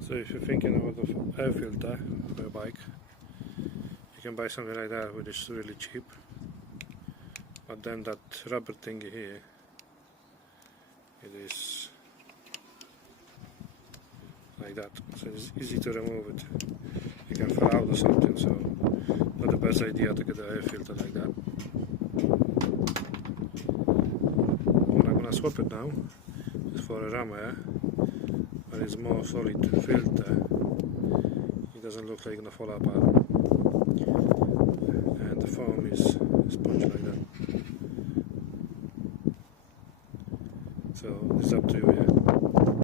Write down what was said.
So if you're thinking about an air filter for your bike, you can buy something like that, which is really cheap. But then that rubber thingy here, it is like that, so it's easy to remove it. You can fall out or something, so not the best idea to get an air filter like that. What I'm gonna swap it now is for a ram air, but it's more solid filter. It doesn't look like it's gonna fall apart, and the foam is sponge like that. So it's up to you. Yeah?